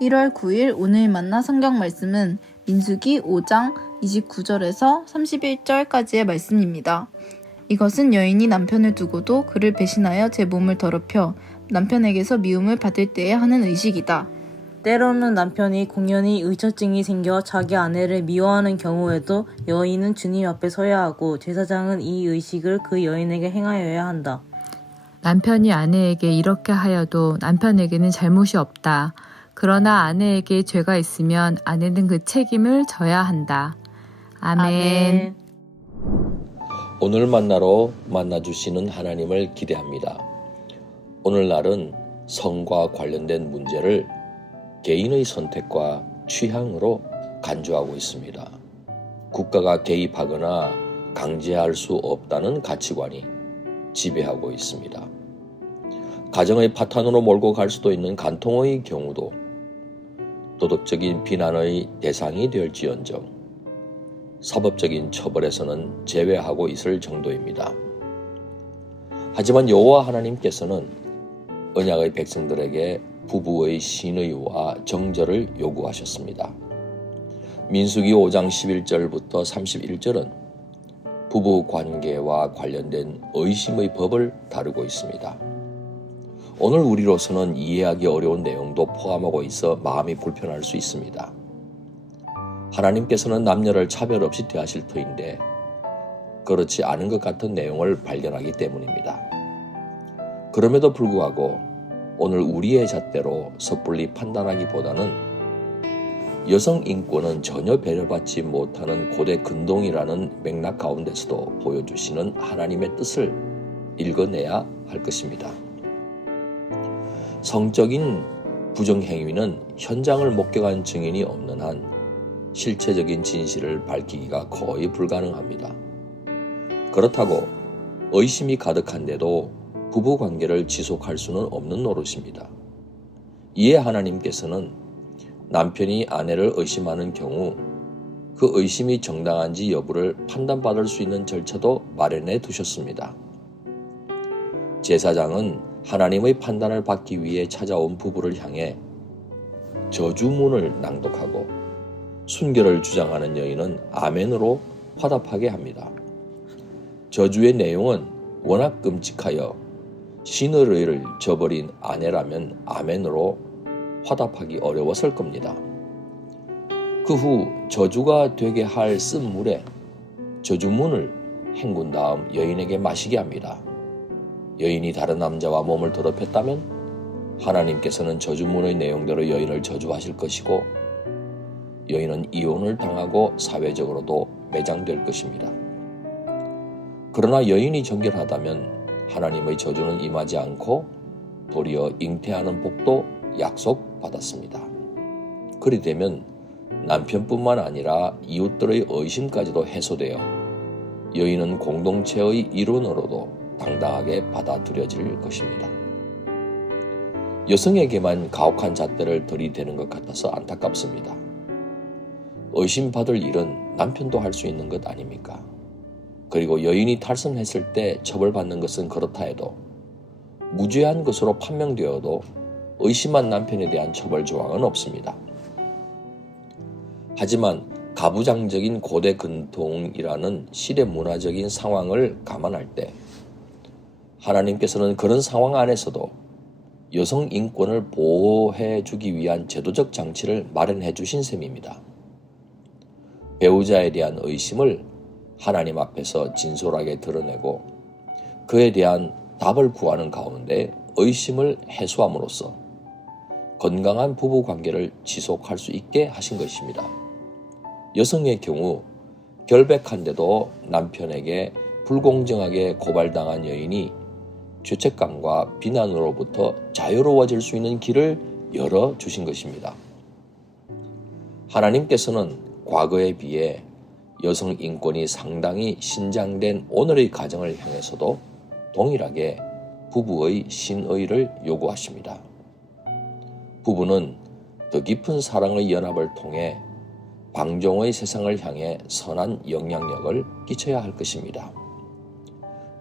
1월 9일 오늘 만나 성경 말씀은 민수기 5장 29절에서 31절까지의 말씀입니다. 이것은 여인이 남편을 두고도 그를 배신하여 제 몸을 더럽혀 남편에게서 미움을 받을 때에 하는 의식이다. 때로는 남편이 공연히 의처증이 생겨 자기 아내를 미워하는 경우에도 여인은 주님 앞에 서야 하고 제사장은 이 의식을 그 여인에게 행하여야 한다. 남편이 아내에게 이렇게 하여도 남편에게는 잘못이 없다. 그러나 아내에게 죄가 있으면 아내는 그 책임을 져야 한다. 아멘. 오늘 만나러 만나주시는 하나님을 기대합니다. 오늘날은 성과 관련된 문제를 개인의 선택과 취향으로 간주하고 있습니다. 국가가 개입하거나 강제할 수 없다는 가치관이 지배하고 있습니다. 가정의 파탄으로 몰고 갈 수도 있는 간통의 경우도 도덕적인 비난의 대상이 될지언정 사법적인 처벌에서는 제외하고 있을 정도입니다. 하지만 여호와 하나님께서는 언약의 백성들에게 부부의 신의와 정절을 요구하셨습니다. 민수기 5장 11절부터 31절은 부부 관계와 관련된 의심의 법을 다루고 있습니다. 오늘 우리로서는 이해하기 어려운 내용도 포함하고 있어 마음이 불편할 수 있습니다. 하나님께서는 남녀를 차별 없이 대하실 터인데 그렇지 않은 것 같은 내용을 발견하기 때문입니다. 그럼에도 불구하고 오늘 우리의 잣대로 섣불리 판단하기보다는 여성 인권은 전혀 배려받지 못하는 고대 근동이라는 맥락 가운데서도 보여주시는 하나님의 뜻을 읽어내야 할 것입니다. 성적인 부정행위는 현장을 목격한 증인이 없는 한 실체적인 진실을 밝히기가 거의 불가능합니다. 그렇다고 의심이 가득한데도 부부관계를 지속할 수는 없는 노릇입니다. 이에 하나님께서는 남편이 아내를 의심하는 경우 그 의심이 정당한지 여부를 판단받을 수 있는 절차도 마련해 두셨습니다. 제사장은 하나님의 판단을 받기 위해 찾아온 부부를 향해 저주문을 낭독하고 순결을 주장하는 여인은 아멘으로 화답하게 합니다. 저주의 내용은 워낙 끔찍하여 신의를 저버린 아내라면 아멘으로 화답하기 어려웠을 겁니다. 그 후 저주가 되게 할 쓴물에 저주문을 헹군 다음 여인에게 마시게 합니다. 여인이 다른 남자와 몸을 더럽혔다면 하나님께서는 저주문의 내용대로 여인을 저주하실 것이고 여인은 이혼을 당하고 사회적으로도 매장될 것입니다. 그러나 여인이 정결하다면 하나님의 저주는 임하지 않고 도리어 잉태하는 복도 약속받았습니다. 그리 되면 남편뿐만 아니라 이웃들의 의심까지도 해소되어 여인은 공동체의 일원으로도 당당하게 받아들여질 것입니다. 여성에게만 가혹한 잣대를 들이대는 것 같아서 안타깝습니다. 의심받을 일은 남편도 할 수 있는 것 아닙니까? 그리고 여인이 탈선했을 때 처벌받는 것은 그렇다 해도 무죄한 것으로 판명되어도 의심한 남편에 대한 처벌 조항은 없습니다. 하지만 가부장적인 고대 근통이라는 시대 문화적인 상황을 감안할 때 하나님께서는 그런 상황 안에서도 여성 인권을 보호해 주기 위한 제도적 장치를 마련해 주신 셈입니다. 배우자에 대한 의심을 하나님 앞에서 진솔하게 드러내고 그에 대한 답을 구하는 가운데 의심을 해소함으로써 건강한 부부 관계를 지속할 수 있게 하신 것입니다. 여성의 경우 결백한데도 남편에게 불공정하게 고발당한 여인이 죄책감과 비난으로부터 자유로워질 수 있는 길을 열어주신 것입니다. 하나님께서는 과거에 비해 여성 인권이 상당히 신장된 오늘의 가정을 향해서도 동일하게 부부의 신의를 요구하십니다. 부부는 더 깊은 사랑의 연합을 통해 방종의 세상을 향해 선한 영향력을 끼쳐야 할 것입니다.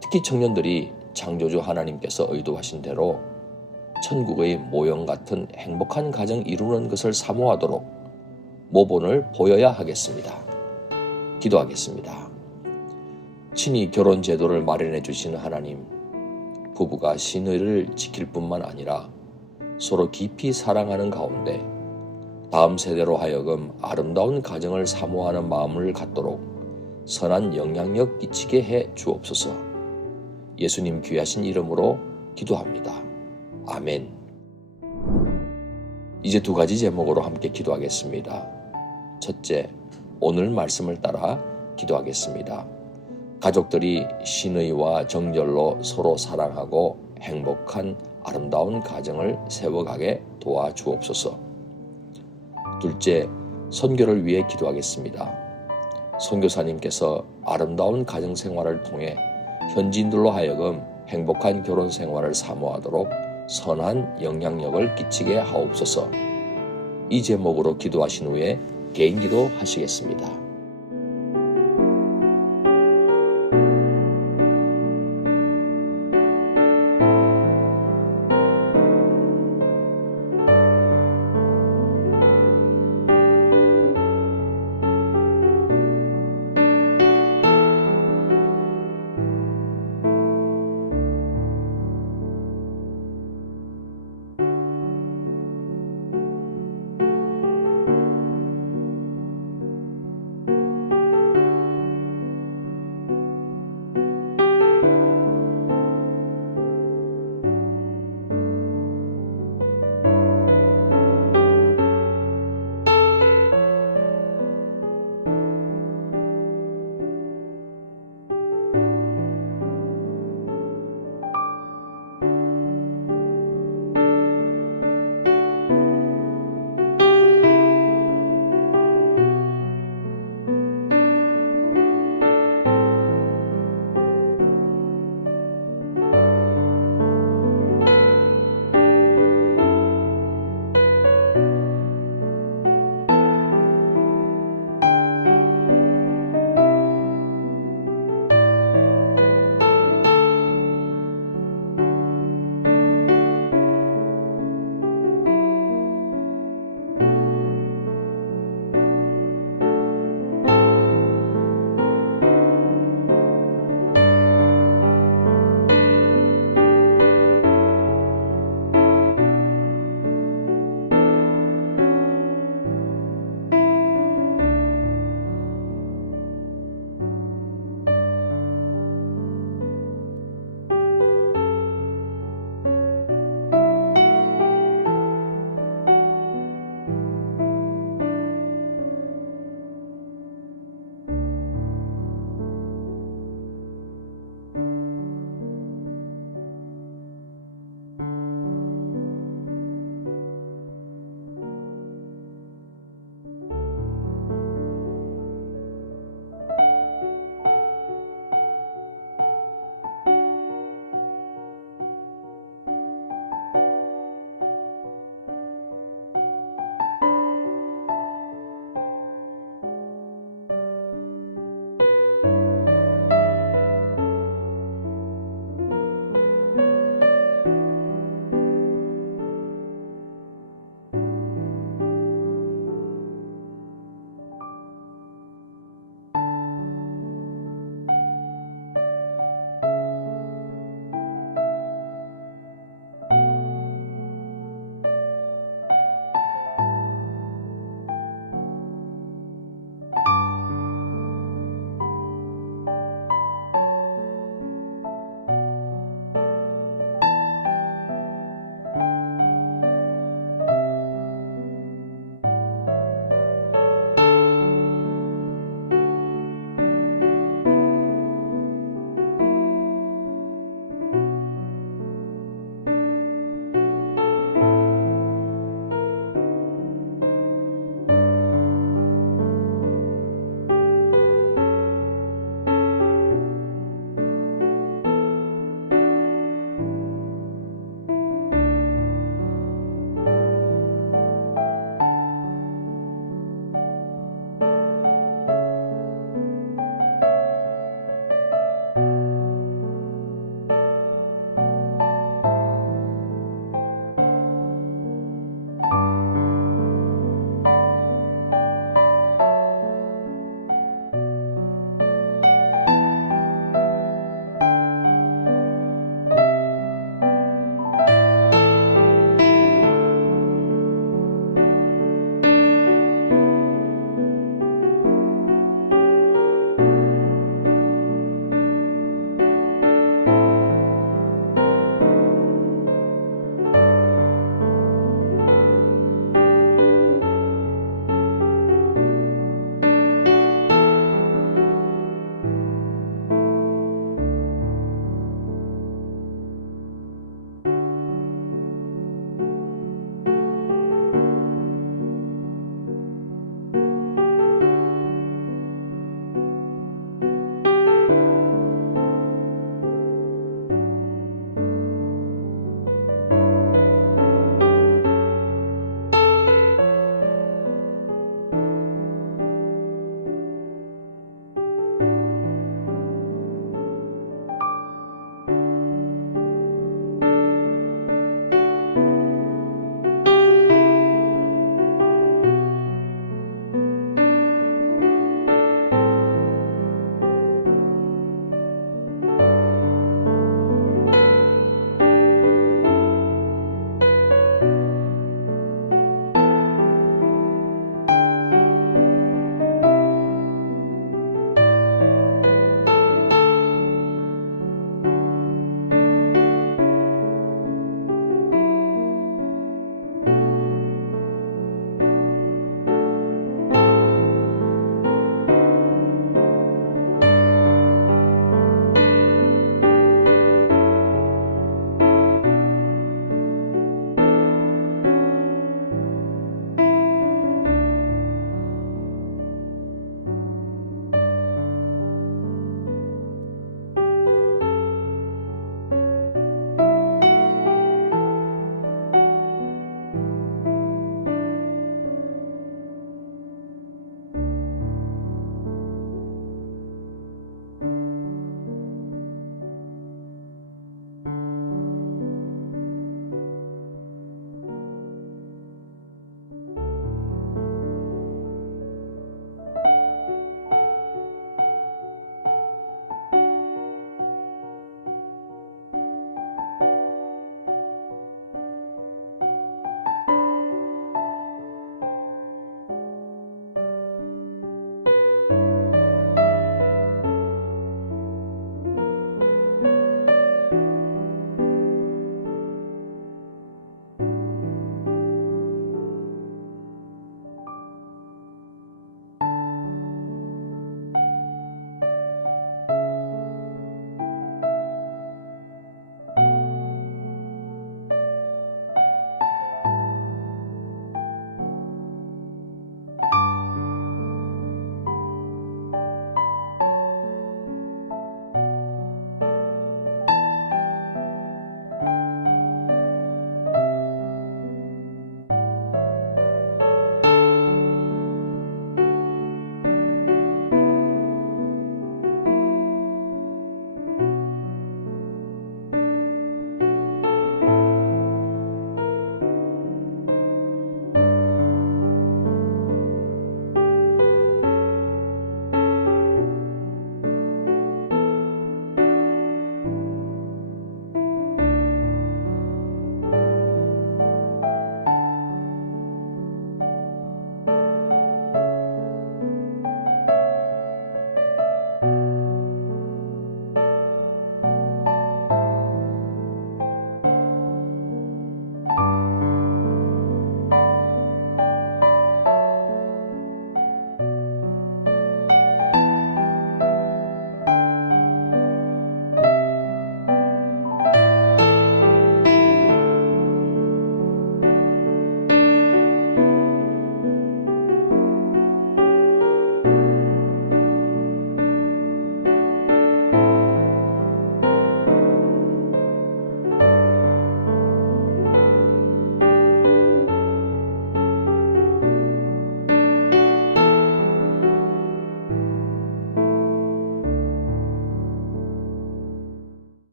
특히 청년들이 창조주 하나님께서 의도하신 대로 천국의 모형 같은 행복한 가정 이루는 것을 사모하도록 모본을 보여야 하겠습니다. 기도하겠습니다. 친히 결혼 제도를 마련해 주신 하나님, 부부가 신의를 지킬 뿐만 아니라 서로 깊이 사랑하는 가운데 다음 세대로 하여금 아름다운 가정을 사모하는 마음을 갖도록 선한 영향력 끼치게 해 주옵소서. 예수님 귀하신 이름으로 기도합니다. 아멘. 이제 두 가지 제목으로 함께 기도하겠습니다. 첫째, 오늘 말씀을 따라 기도하겠습니다. 가족들이 신의와 정절로 서로 사랑하고 행복한 아름다운 가정을 세워가게 도와주옵소서. 둘째, 선교를 위해 기도하겠습니다. 선교사님께서 아름다운 가정 생활을 통해 현지인들로 하여금 행복한 결혼 생활을 사모하도록 선한 영향력을 끼치게 하옵소서. 이 제목으로 기도하신 후에 개인 기도 하시겠습니다.